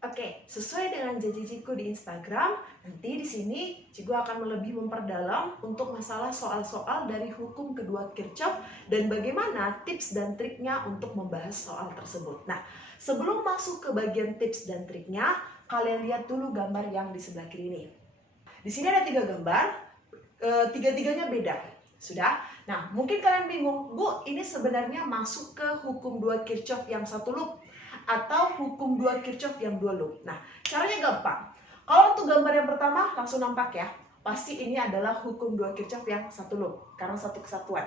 Oke, sesuai dengan janji Ciku di Instagram, nanti di sini Ciku akan lebih memperdalam untuk masalah soal-soal dari hukum kedua Kirchhoff dan bagaimana tips dan triknya untuk membahas soal tersebut. Nah, sebelum masuk ke bagian tips dan triknya, kalian lihat dulu gambar yang di sebelah kiri ini. Di sini ada 3 gambar, tiga-tiganya beda. Sudah? Nah, mungkin kalian bingung, Bu, ini sebenarnya masuk ke hukum 2 Kirchhoff yang satu loop atau hukum 2 Kirchhoff yang 2 loop. Nah, caranya gampang. Kalau untuk gambar yang pertama langsung nampak ya, pasti ini adalah hukum 2 Kirchhoff yang satu loop karena satu kesatuan.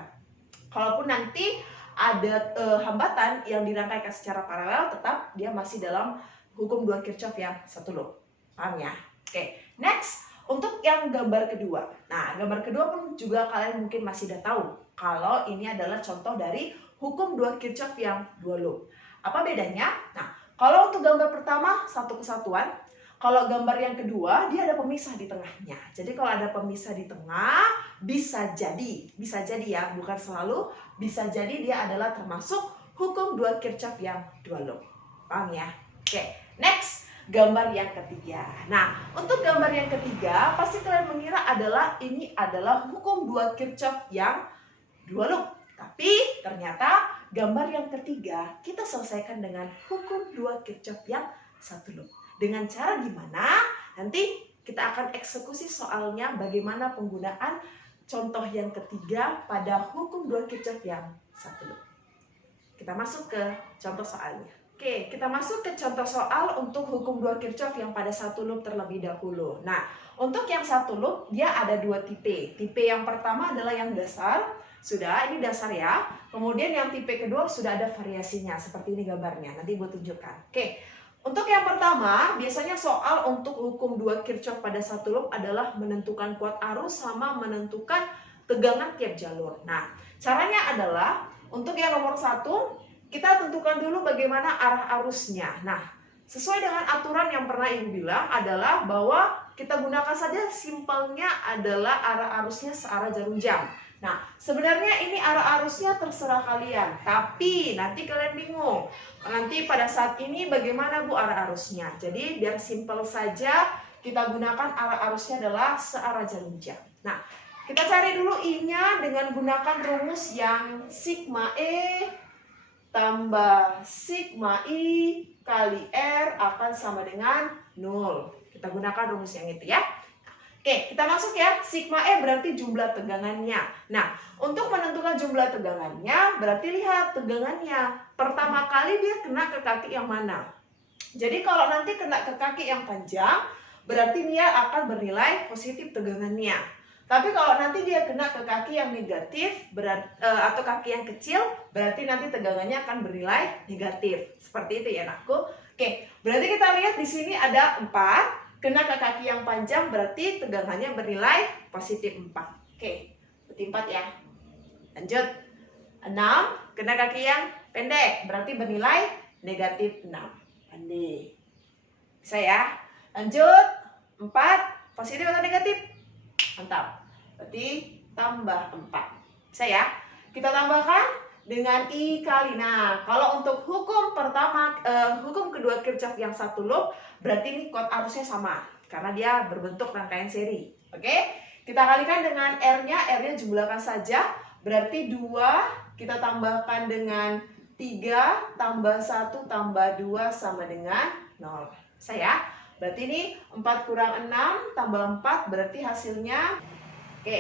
Kalaupun nanti ada hambatan yang dirangkaikan secara paralel, tetap dia masih dalam hukum 2 Kirchhoff yang satu loop. Paham ya? Oke, next. Untuk yang gambar kedua. Nah, gambar kedua pun juga kalian mungkin masih udah tahu kalau ini adalah contoh dari hukum 2 Kirchhoff yang 2 loop. Apa bedanya? Nah, kalau untuk gambar pertama satu kesatuan, kalau gambar yang kedua dia ada pemisah di tengahnya. Jadi kalau ada pemisah di tengah, bisa jadi ya, bukan selalu, bisa jadi dia adalah termasuk hukum 2 Kirchhoff yang 2 loop. Paham ya? Oke, next. Gambar yang ketiga. Nah, untuk gambar yang ketiga, pasti kalian mengira ini adalah hukum 2 Kirchhoff yang 2 loop. Tapi ternyata gambar yang ketiga kita selesaikan dengan hukum 2 Kirchhoff yang satu loop. Dengan cara gimana? Nanti kita akan eksekusi soalnya bagaimana penggunaan contoh yang ketiga pada hukum 2 Kirchhoff yang satu loop. Kita masuk ke contoh soalnya. Oke, kita masuk ke contoh soal untuk hukum 2 Kirchhoff yang pada satu loop terlebih dahulu. Nah, untuk yang satu loop dia ada 2 tipe. Tipe yang pertama adalah yang dasar. Sudah, ini dasar ya. Kemudian yang tipe kedua sudah ada variasinya. Seperti ini gambarnya. Nanti gue tunjukkan. Oke, untuk yang pertama, biasanya soal untuk hukum 2 Kirchhoff pada satu loop adalah menentukan kuat arus sama menentukan tegangan tiap jalur. Nah, caranya adalah untuk yang nomor 1, kita tentukan dulu bagaimana arah arusnya. Nah, sesuai dengan aturan yang pernah Ibu bilang adalah bahwa kita gunakan saja simpelnya adalah arah arusnya searah jarum jam. Nah, sebenarnya ini arah arusnya terserah kalian, tapi nanti kalian bingung. Nanti pada saat ini bagaimana Bu arah arusnya? Jadi biar simpel saja kita gunakan arah arusnya adalah searah jarum jam. Nah, kita cari dulu I-nya dengan gunakan rumus yang sigma E tambah sigma I kali R akan sama dengan 0. Kita gunakan rumus yang itu ya. Oke, kita masuk ya. Sigma E berarti jumlah tegangannya. Nah, untuk menentukan jumlah tegangannya, berarti lihat tegangannya. Pertama kali dia kena ke kaki yang mana. Jadi kalau nanti kena ke kaki yang panjang, berarti dia akan bernilai positif tegangannya. Tapi kalau nanti dia kena ke kaki yang negatif atau kaki yang kecil, berarti nanti tegangannya akan bernilai negatif. Seperti itu ya anakku. Oke, berarti kita lihat di sini ada 4. Kena ke kaki yang panjang berarti tegangannya bernilai positif 4. Oke, berarti 4 ya. Lanjut. 6, kena kaki yang pendek berarti bernilai negatif 6. Pandai. Bisa ya. Lanjut. 4, positif atau negatif? Mantap. Berarti tambah 4. Bisa ya. Kita tambahkan dengan I kali. Nah, kalau untuk hukum pertama, hukum kedua Kirchhoff yang satu loop, berarti ini kuat arusnya sama. Karena dia berbentuk rangkaian seri. Oke? Kita kalikan dengan R-nya. R-nya jumlahkan saja. Berarti 2, kita tambahkan dengan 3, tambah 1, tambah 2, sama dengan 0. Bisa ya? Berarti ini 4 kurang 6, tambah 4, berarti hasilnya, oke,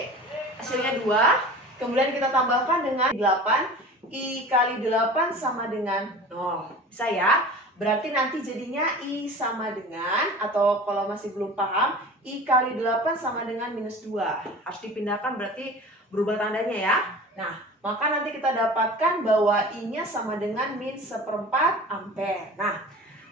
hasilnya 2. Kemudian kita tambahkan dengan 8. I kali 8 sama dengan 0. Bisa ya? Berarti nanti jadinya I sama dengan, atau kalau masih belum paham, I kali 8 sama dengan minus 2. Harus dipindahkan berarti berubah tandanya ya. Nah, maka nanti kita dapatkan bahwa I-nya sama dengan min 1/4 ampere. Nah,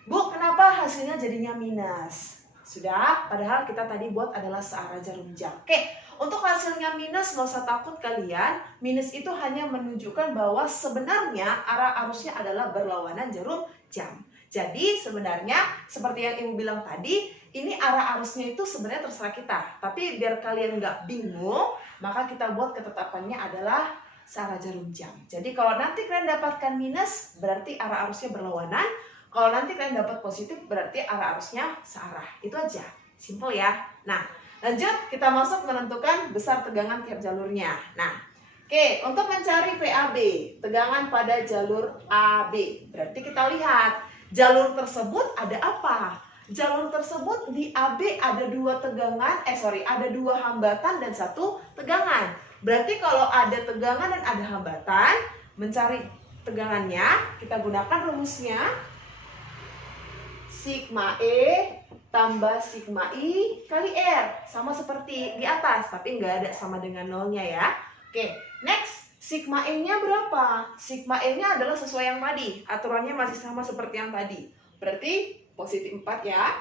Bu, kenapa hasilnya jadinya minus? Sudah, padahal kita tadi buat adalah searah jarum jam. Oke, untuk hasilnya minus, nggak usah takut kalian. Minus itu hanya menunjukkan bahwa sebenarnya arah arusnya adalah berlawanan jarum jam. Jadi sebenarnya seperti yang Ibu bilang tadi, ini arah arusnya itu sebenarnya terserah kita. Tapi biar kalian nggak bingung, maka kita buat ketetapannya adalah searah jarum jam. Jadi kalau nanti kalian dapatkan minus, berarti arah arusnya berlawanan. Kalau nanti kalian dapat positif berarti arah arusnya searah. Itu aja, simple ya. Nah, lanjut kita masuk menentukan besar tegangan tiap jalurnya. Nah, oke, untuk mencari VAB, tegangan pada jalur AB. Berarti kita lihat jalur tersebut ada apa? Jalur tersebut di AB ada ada dua hambatan dan satu tegangan. Berarti kalau ada tegangan dan ada hambatan, mencari tegangannya kita gunakan rumusnya sigma E tambah sigma I kali R. Sama seperti di atas, tapi nggak ada sama dengan nolnya ya. Oke, next. Sigma E-nya berapa? Sigma E-nya adalah sesuai yang tadi. Aturannya masih sama seperti yang tadi. Berarti positif 4 ya.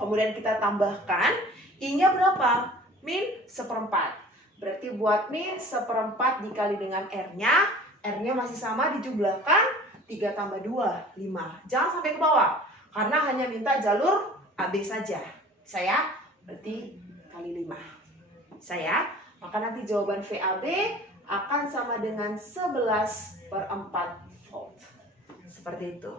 Kemudian kita tambahkan I-nya berapa? Min 1/4. Berarti buat min 1/4 dikali dengan R-nya. R-nya masih sama dijumlahkan 3 tambah 2, 5. Jangan sampai ke bawah. Karena hanya minta jalur AB saja. Saya berarti kali 5. Saya, maka nanti jawaban VAB akan sama dengan 11/4 volt. Seperti itu.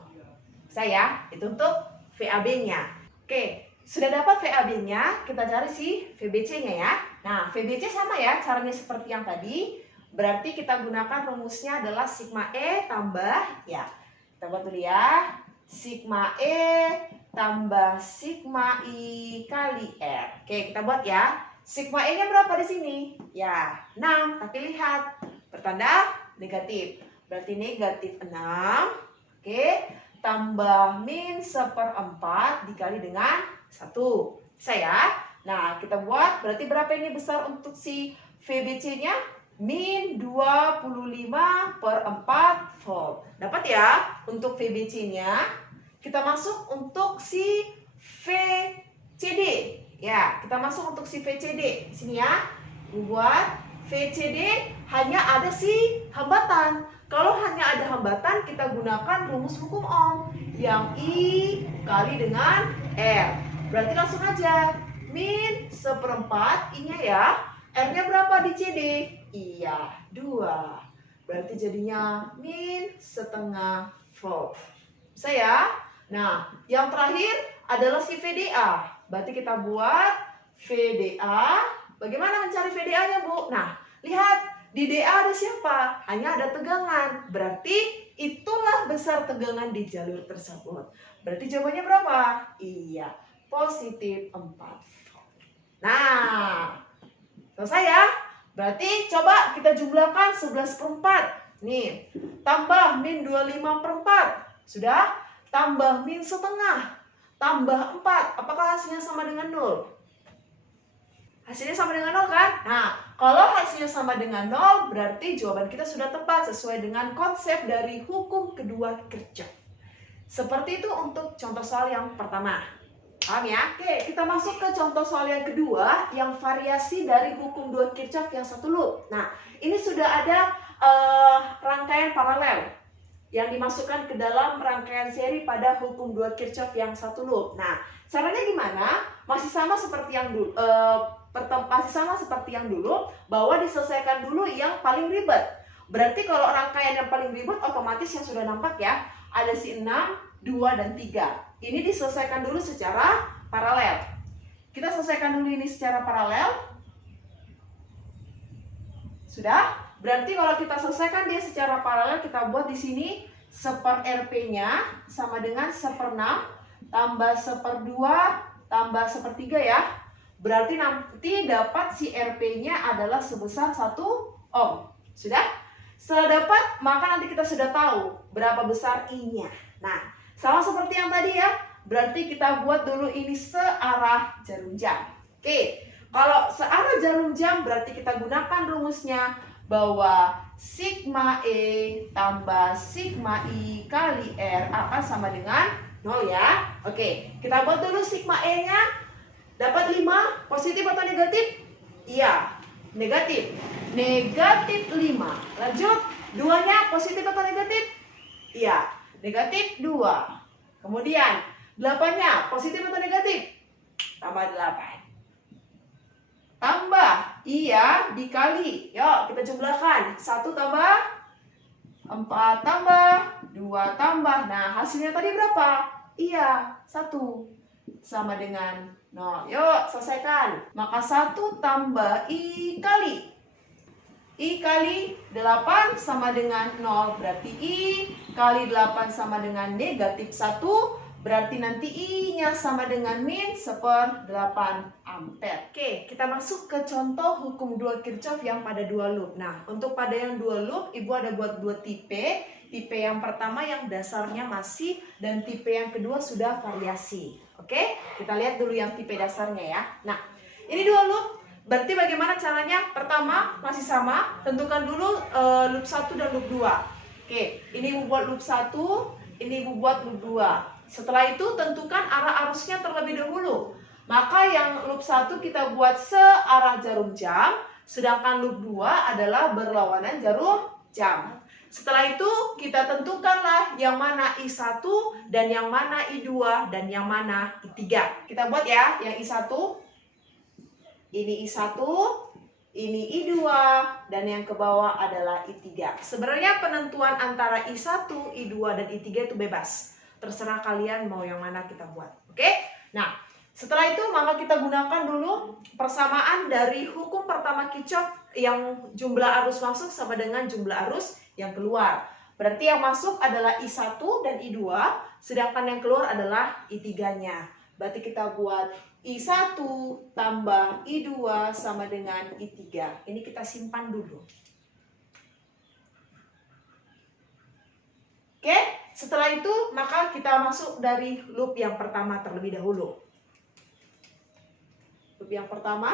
Saya, itu untuk VAB-nya. Oke, sudah dapat VAB-nya, kita cari si VBC-nya ya. Nah, VBC sama ya, caranya seperti yang tadi. Berarti kita gunakan rumusnya adalah sigma E tambah, ya, kita buat dulu ya. Sigma E tambah sigma I kali R. Oke, kita buat ya. Sigma E-nya berapa di sini? Ya, 6. Tapi lihat, bertanda negatif. Berarti negatif 6. Oke, tambah min 1/4 dikali dengan 1. Bisa ya? Nah, kita buat, berarti berapa ini besar untuk si VBC-nya? Min 25/4 volt. Dapat ya untuk VBC-nya. Kita masuk untuk si VCD. Ya, kita masuk untuk si VCD. Sini ya. Buat VCD hanya ada si hambatan. Kalau hanya ada hambatan, kita gunakan rumus hukum Ohm yang I kali dengan R. Berarti langsung aja. Min 1/4 I-nya ya. R-nya berapa di CD? Iya, 2. Berarti jadinya min 1/2 volt. Bisa ya? Nah, yang terakhir adalah si VDA. Berarti kita buat VDA. Bagaimana mencari VDA-nya, Bu? Nah, lihat di DA ada siapa? Hanya ada tegangan. Berarti itulah besar tegangan di jalur tersebut. Berarti jawabannya berapa? Iya, positif 4 volt. Nah, selesai ya? Berarti coba kita jumlahkan 11/4. Nih, tambah min 25/4. Sudah? Tambah min 1/2. Tambah 4. Apakah hasilnya sama dengan 0? Hasilnya sama dengan 0 kan? Nah, kalau hasilnya sama dengan 0, berarti jawaban kita sudah tepat sesuai dengan konsep dari hukum kedua Kirchhoff. Seperti itu untuk contoh soal yang pertama. Paham ya? Oke, kita masuk ke contoh soal yang kedua, yang variasi dari hukum 2 Kirchhoff yang satu loop. Nah, ini sudah ada rangkaian paralel yang dimasukkan ke dalam rangkaian seri pada hukum 2 Kirchhoff yang satu loop. Nah, caranya gimana? Masih sama seperti yang dulu, bahwa diselesaikan dulu yang paling ribet. Berarti kalau rangkaian yang paling ribet otomatis yang sudah nampak ya, ada si 6, 2, dan 3. Ini diselesaikan dulu secara paralel. Kita selesaikan dulu ini secara paralel. Sudah? Berarti kalau kita selesaikan dia secara paralel, kita buat di sini 1/RP-nya sama dengan 1/6 tambah 1/2 tambah 1/3 ya. Berarti nanti dapat si RP-nya adalah sebesar 1 ohm. Sudah? Setelah dapat, maka nanti kita sudah tahu berapa besar I-nya. Nah, sama seperti yang tadi ya. Berarti kita buat dulu ini searah jarum jam. Oke, kalau searah jarum jam berarti kita gunakan rumusnya bahwa sigma E tambah sigma I kali R akan sama dengan 0 ya. Oke, kita buat dulu sigma E-nya. Dapat 5, positif atau negatif? Iya, negatif. Negatif 5. Lanjut, 2-nya positif atau negatif? Iya, negatif 2. Kemudian, 8-nya positif atau negatif? Tambah 8. Tambah, iya, dikali. Yuk, kita jumlahkan. 1 tambah 4 tambah 2 tambah. Nah, hasilnya tadi berapa? Iya, 1. Sama dengan 0. Yuk, selesaikan. Maka 1 tambah I kali. I kali 8 sama dengan 0. Berarti I kali 8 sama dengan negatif 1. Berarti nanti I-nya sama dengan min 1/8 ampere. Oke, kita masuk ke contoh hukum 2 Kirchhoff yang pada 2 loop. Nah, untuk pada yang 2 loop, Ibu ada buat 2 tipe. Tipe yang pertama yang dasarnya masih, dan tipe yang kedua sudah variasi. Oke, kita lihat dulu yang tipe dasarnya ya. Nah, ini 2 loop. Berarti bagaimana caranya? Pertama, masih sama. Tentukan dulu loop 1 dan loop 2. Oke, ini Ibu buat loop 1, ini Ibu buat loop 2. Setelah itu tentukan arah arusnya terlebih dahulu. Maka yang loop 1 kita buat searah jarum jam, sedangkan loop 2 adalah berlawanan jarum jam. Setelah itu kita tentukanlah yang mana I1 dan yang mana I2 dan yang mana I3. Kita buat ya, yang I1, ini I1, ini I2, dan yang ke bawah adalah I3. Sebenarnya penentuan antara I1, I2, dan I3 itu bebas. Terserah kalian mau yang mana kita buat. Oke? Nah, setelah itu maka kita gunakan dulu persamaan dari hukum pertama Kirchhoff yang jumlah arus masuk sama dengan jumlah arus yang keluar. Berarti yang masuk adalah I1 dan I2, sedangkan yang keluar adalah I3-nya. Berarti kita buat I1 tambah I2 sama dengan I3. Ini kita simpan dulu. Oke, setelah itu maka kita masuk dari loop yang pertama terlebih dahulu. Loop yang pertama.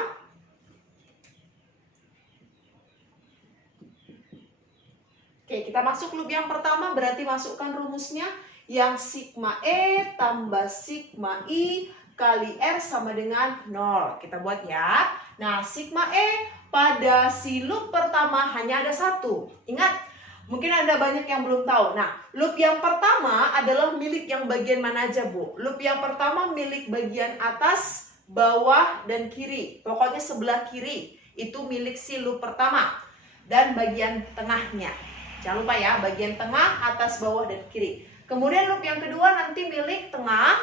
Oke, kita masuk loop yang pertama, berarti masukkan rumusnya yang sigma E tambah sigma I kali R sama dengan 0. Kita buat ya. Nah, sigma E pada si loop pertama hanya ada 1. Ingat, mungkin ada banyak yang belum tahu. Nah, loop yang pertama adalah milik yang bagian mana aja, Bu? Loop yang pertama milik bagian atas, bawah, dan kiri. Pokoknya sebelah kiri itu milik si loop pertama. Dan bagian tengahnya. Jangan lupa ya, bagian tengah, atas, bawah, dan kiri. Kemudian loop yang kedua nanti milik tengah,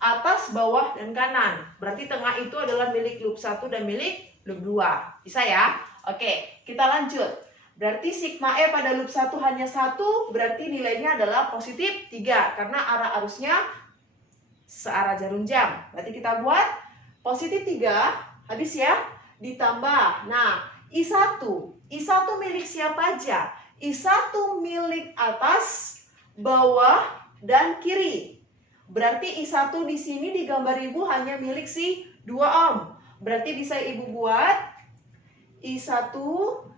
atas, bawah, dan kanan. Berarti tengah itu adalah milik loop 1 dan milik loop 2. Bisa ya? Oke, kita lanjut. Berarti sigma E pada loop 1 hanya 1, berarti nilainya adalah positif 3. Karena arah arusnya searah jarum jam. Berarti kita buat positif 3, habis ya, ditambah. Nah, I1. I1 milik siapa aja? I1 milik atas, bawah, dan kiri. Berarti I1 di sini di gambar Ibu hanya milik si 2 ohm. Berarti bisa Ibu buat I1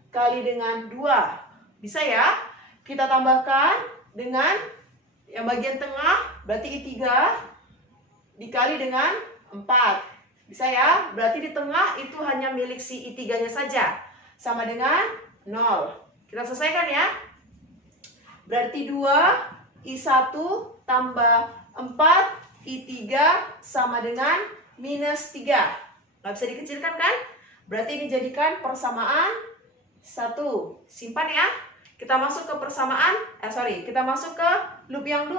kali dengan 2. Bisa ya? Kita tambahkan dengan yang bagian tengah, berarti I3 dikali dengan 4. Bisa ya? Berarti di tengah itu hanya milik si I3-nya saja. Sama dengan 0. Kita selesaikan ya. Berarti 2 I1 tambah 4 I3 sama dengan minus 3. Nggak bisa dikecilkan kan? Berarti ini jadikan persamaan 1. Simpan ya. Kita masuk ke persamaan, kita masuk ke loop yang 2.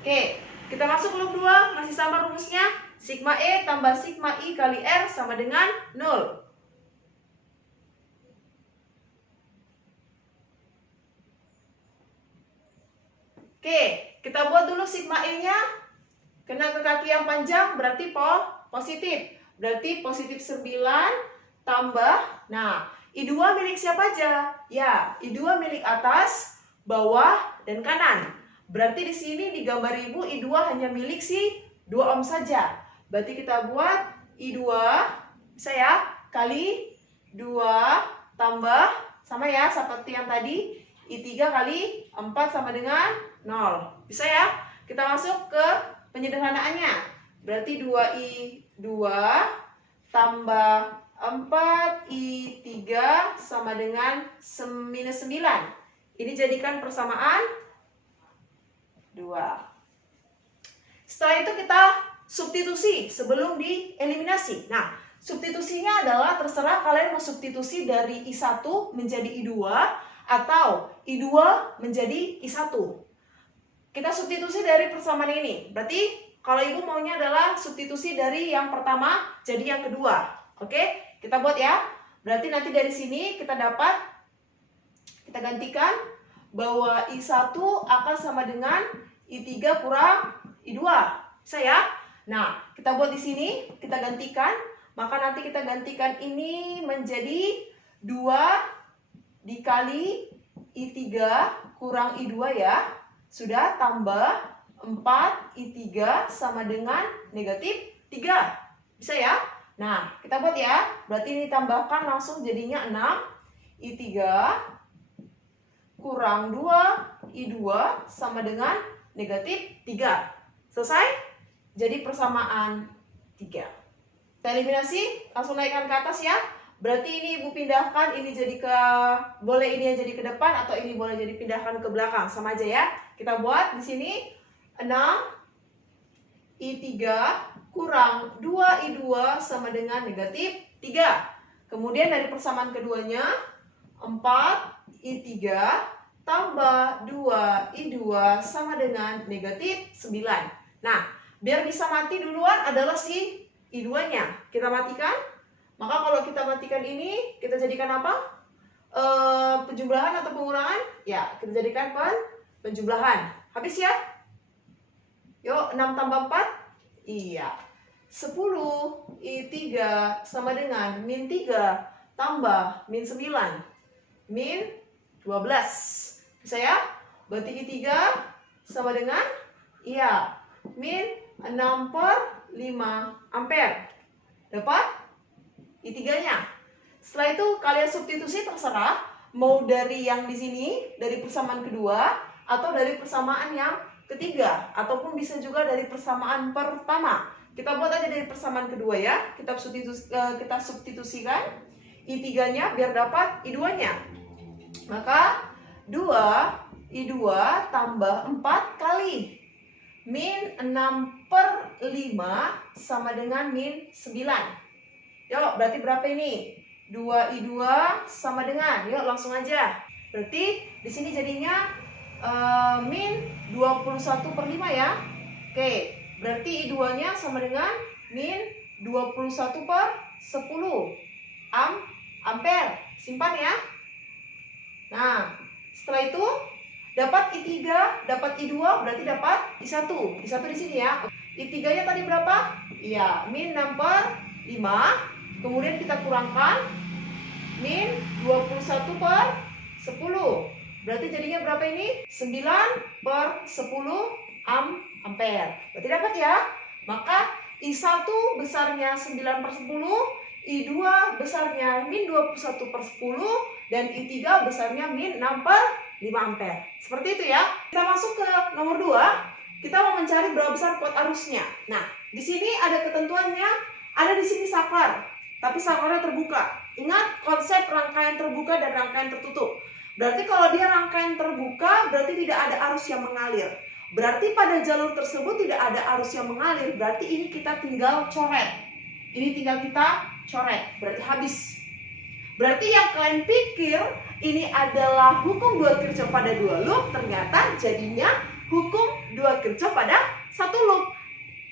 Oke, kita masuk loop 2, masih sama rumusnya. Sigma E tambah sigma I kali R sama dengan 0. Oke, kita buat dulu sigma E-nya. Kena ke kaki yang panjang, berarti positif. Berarti positif 9 tambah, nah, I2 milik siapa aja? Ya, I2 milik atas, bawah, dan kanan. Berarti di sini di gambar Ibu I2 hanya milik si 2 ohm saja. Berarti kita buat I2, bisa ya, kali 2 tambah, sama ya, seperti yang tadi, I3 kali 4 sama dengan 0. Bisa ya? Kita masuk ke penyederhanaannya. Berarti 2I2 tambah 4I3 sama dengan minus 9. Ini jadikan persamaan 2. Setelah itu kita substitusi sebelum dieliminasi. Nah, Substitusinya adalah terserah kalian mau substitusi dari I1 menjadi I2 atau I2 menjadi I1. Kita substitusi dari persamaan ini. Berarti kalau ibu maunya adalah substitusi dari yang pertama jadi yang kedua. Oke, kita buat ya. Berarti nanti dari sini kita gantikan bahwa I1 akan sama dengan I3 kurang I2. Bisa ya? Nah, kita buat di sini, kita gantikan. Maka nanti kita gantikan ini menjadi 2 dikali I3 kurang I2 ya. Sudah, tambah 4 I3 sama dengan negatif 3. Bisa ya? Nah, kita buat ya. Berarti ini tambahkan langsung jadinya 6 I3 kurang 2 I2 sama dengan negatif 3. Selesai? Jadi persamaan 3. Kita eliminasi, langsung naikkan ke atas ya. Berarti ini ibu pindahkan, ini jadi boleh ini jadi ke depan atau ini boleh jadi pindahkan ke belakang, sama aja ya. Kita buat di sini 6 I3 kurang 2 I2 sama dengan negatif 3. Kemudian dari persamaan keduanya 4 I3 tambah 2 I2 sama dengan negatif 9. Nah, biar bisa mati duluan adalah si I2-nya. Kita matikan. Maka kalau kita matikan ini, kita jadikan apa? Penjumlahan atau pengurangan? Ya, kita jadikan penjumlahan. Habis ya? Yuk, 6 tambah 4? Iya. 10 I3 sama dengan min 3 tambah min 9. Min 12. Bisa ya? Berarti I3 sama dengan? Iya. Min 6/5 ampere. Dapat? I3-nya. Setelah itu kalian substitusi terserah. Mau dari yang di sini, dari persamaan kedua, atau dari persamaan yang ketiga, ataupun bisa juga dari persamaan pertama. Kita buat aja dari persamaan kedua ya. Kita substitusikan I3-nya biar dapat I2-nya. Maka 2 I2 tambah 4 kali min 6/5 sama dengan min 9. Yuk, berarti berapa ini? 2 I2 sama dengan, yuk langsung aja. Berarti di sini jadinya min 21/5 ya. Oke, berarti I2-nya sama dengan min 21/10 ampere. Simpan ya. Nah, setelah itu dapat I3, dapat I2, berarti dapat I1. I1 di sini ya. I3-nya tadi berapa? Iya, min 6/5. Kemudian kita kurangkan min 21/10. Berarti jadinya berapa ini? 9/10 ampere. Berarti dapat ya? Maka I1 besarnya 9/10, I2 besarnya min 21/10, dan I3 besarnya min 6/5 ampere. Seperti itu ya. Kita masuk ke nomor 2. Kita mau mencari berapa besar kuat arusnya. Nah, di sini ada ketentuannya, ada di sini saklar, tapi saklarnya terbuka. Ingat konsep rangkaian terbuka dan rangkaian tertutup. Berarti kalau dia rangkaian terbuka, berarti tidak ada arus yang mengalir. Berarti pada jalur tersebut tidak ada arus yang mengalir. Berarti ini kita tinggal coret. Ini tinggal kita coret. Berarti habis. Berarti yang kalian pikir ini adalah hukum 2 Kirchhoff pada 2 loop, ternyata jadinya hukum 2 Kirchhoff pada 1 loop.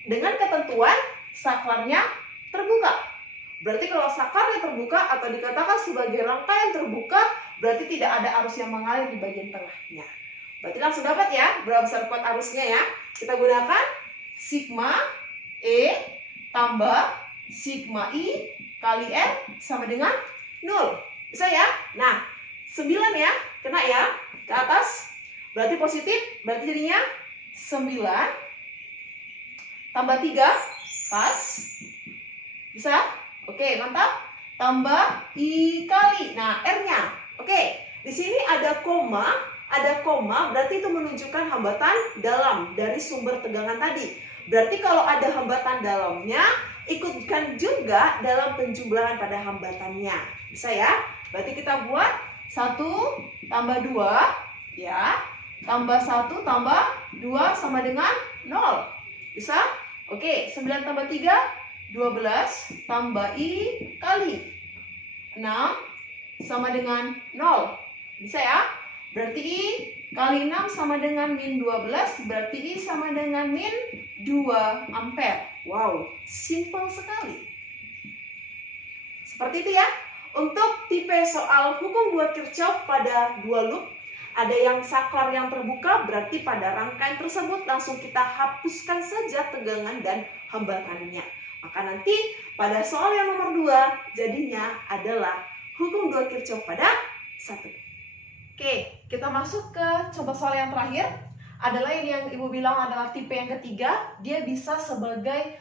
Dengan ketentuan saklarnya terbuka. Berarti kalau saklarnya terbuka atau dikatakan sebagai rangkaian terbuka, berarti tidak ada arus yang mengalir di bagian tengahnya. Berarti langsung dapat ya berapa besar kuat arusnya ya. Kita gunakan sigma E tambah sigma I kali R sama dengan 0. Bisa ya? Nah, 9 ya, kena ya ke atas. Berarti positif, berarti jadinya 9 tambah 3 pas. Bisa? Oke, mantap. Tambah I kali. Nah, R-nya. Oke, di sini ada koma, berarti itu menunjukkan hambatan dalam dari sumber tegangan tadi. Berarti kalau ada hambatan dalamnya, ikutkan juga dalam penjumlahan pada hambatannya. Bisa ya? Berarti kita buat 1 tambah 2, ya. Tambah 1 tambah 2 sama dengan 0. Bisa? Oke, 9 tambah 3, 12 tambah I kali 6 sama dengan 0. Bisa ya? Berarti I kali 6 sama dengan min 12, berarti I sama dengan min 2 ampere. Wow, simpel sekali. Seperti itu ya. Untuk tipe soal hukum 2 Kirchhoff pada 2 loop, ada yang saklar yang terbuka, berarti pada rangkaian tersebut langsung kita hapuskan saja tegangan dan hambatannya. Maka nanti pada soal yang nomor 2, jadinya adalah hukum 2 Kirchhoff pada 1. Oke, kita masuk ke coba soal yang terakhir. Adalah ini yang Ibu bilang adalah tipe yang ketiga, dia bisa sebagai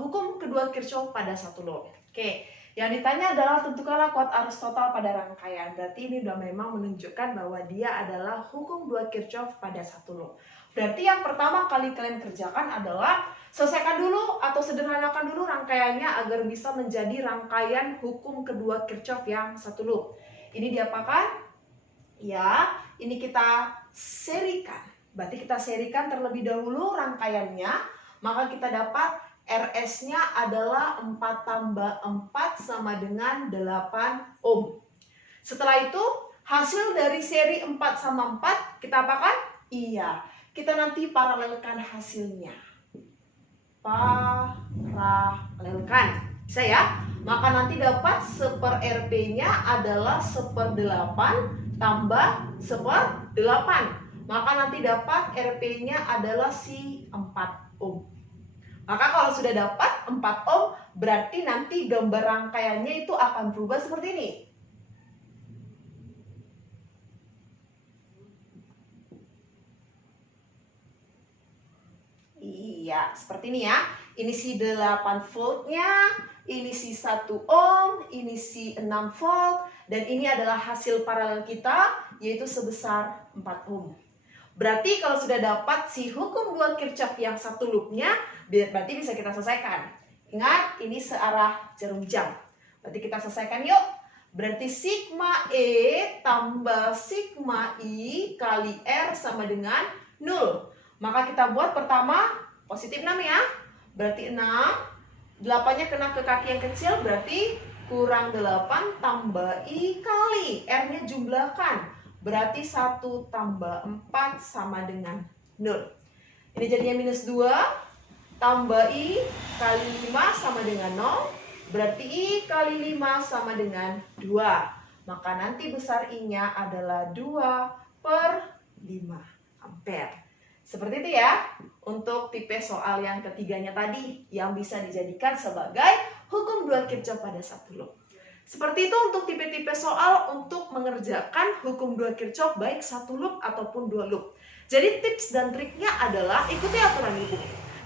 hukum kedua Kirchhoff pada 1 loop. Oke. Yang ditanya adalah tentukanlah kuat arus total pada rangkaian. Berarti ini sudah memang menunjukkan bahwa dia adalah hukum 2 Kirchhoff pada 1 loop. Berarti yang pertama kali kalian kerjakan adalah selesaikan dulu atau sederhanakan dulu rangkaiannya agar bisa menjadi rangkaian hukum kedua Kirchhoff yang 1 loop. Ini diapakan? Ya, ini kita serikan. Berarti kita serikan terlebih dahulu rangkaiannya, maka kita dapat RS-nya adalah 4 tambah 4 sama dengan 8 ohm. Setelah itu, hasil dari seri 4 sama 4, kita apakan? Iya, kita nanti paralelkan hasilnya. Paralelkan. Bisa ya? Maka nanti dapat 1/RP-nya adalah 1/8 tambah 1/8. Maka nanti dapat RP-nya adalah si 4 ohm. Maka kalau sudah dapat 4 ohm, berarti nanti gambar rangkaiannya itu akan berubah seperti ini. Iya, seperti ini ya. Ini si 8 voltnya, ini si 1 ohm, ini si 6 volt, dan ini adalah hasil paralel kita, yaitu sebesar 4 ohm. Berarti kalau sudah dapat si hukum 2 Kirchhoff yang 1 loopnya, berarti bisa kita selesaikan. Ingat, ini searah jarum jam. Berarti kita selesaikan yuk. Berarti sigma E tambah sigma I kali R sama dengan 0. Maka kita buat pertama positif 6 ya. Berarti 6. 8-nya kena ke kaki yang kecil, berarti kurang 8 tambah I kali R-nya jumlahkan. Berarti 1 tambah 4 sama dengan 0. Ini jadinya minus 2. Tambah I kali 5 sama dengan 0. Berarti I kali 5 sama dengan 2. Maka nanti besar I-nya adalah 2/5 ampere. Seperti itu ya. Untuk tipe soal yang ketiganya tadi, yang bisa dijadikan sebagai hukum 2 Kirchhoff pada 1 loop. Seperti itu untuk tipe-tipe soal untuk mengerjakan hukum 2 Kirchhoff baik 1 loop ataupun 2 loop. Jadi tips dan triknya adalah ikuti aturan Ibu.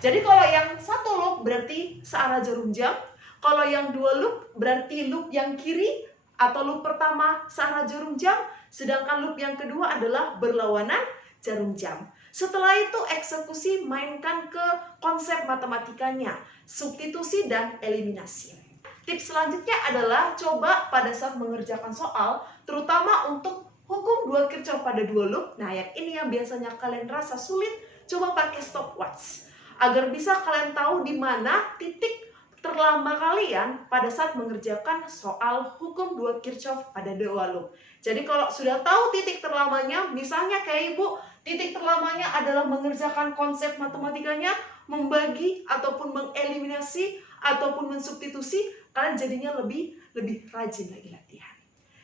Jadi kalau yang 1 loop berarti searah jarum jam. Kalau yang 2 loop berarti loop yang kiri atau loop pertama searah jarum jam. Sedangkan loop yang kedua adalah berlawanan jarum jam. Setelah itu eksekusi, mainkan ke konsep matematikanya, substitusi dan eliminasi. Tips selanjutnya adalah coba pada saat mengerjakan soal, terutama untuk hukum 2 Kirchhoff pada 2 loop. Nah, yang ini yang biasanya kalian rasa sulit, coba pakai stopwatch. Agar bisa kalian tahu di mana titik terlama kalian pada saat mengerjakan soal hukum 2 Kirchhoff pada 2 loop. Jadi kalau sudah tahu titik terlamanya, misalnya kayak Ibu, titik terlamanya adalah mengerjakan konsep matematikanya, membagi ataupun mengeliminasi ataupun mensubstitusi, kalian jadinya lebih rajin lagi latihan.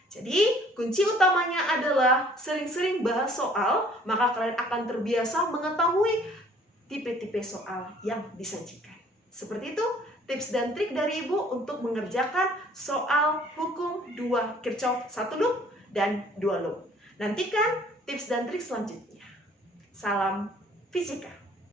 Jadi kunci utamanya adalah sering-sering bahas soal, maka kalian akan terbiasa mengetahui tipe-tipe soal yang disajikan. Seperti itu tips dan trik dari Ibu untuk mengerjakan soal hukum 2 Kirchhoff 1 loop dan 2 loop. Nantikan tips dan trik selanjutnya. Salam fisika.